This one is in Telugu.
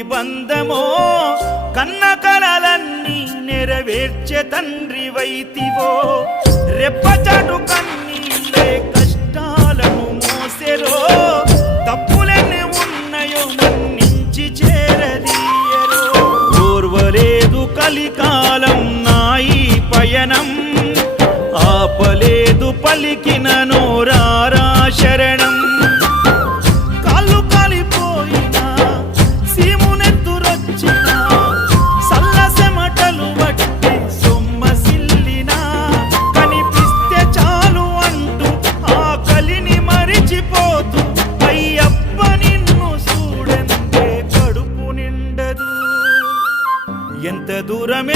ముక్తి బంధమో కన్న కలలన్నీ నెరవేర్చే తండ్రి వైతివో రెప్పచాటు కన్నీళ్ళే కష్టాలను మోసెరో తప్పులెన్ని ఉన్నాయో మన్నించి చేరదీయరో ఓర్వలేదు కలికాలం నాయి పయనం ఆపలేదు పలికిన నోరారా శరణం కాళ్ళు కాలిపోయినా సీమునెత్తురొచ్చినా సల్లసెమటలు వట్టి సొమ్మసిల్లినా కనిపిస్తే చాలు అంటూ ఆ కలిని మరిచిపోతూ అయ్యప్ప నిన్ను చూడంతే కడుపు నిండదు ఎంత దూరం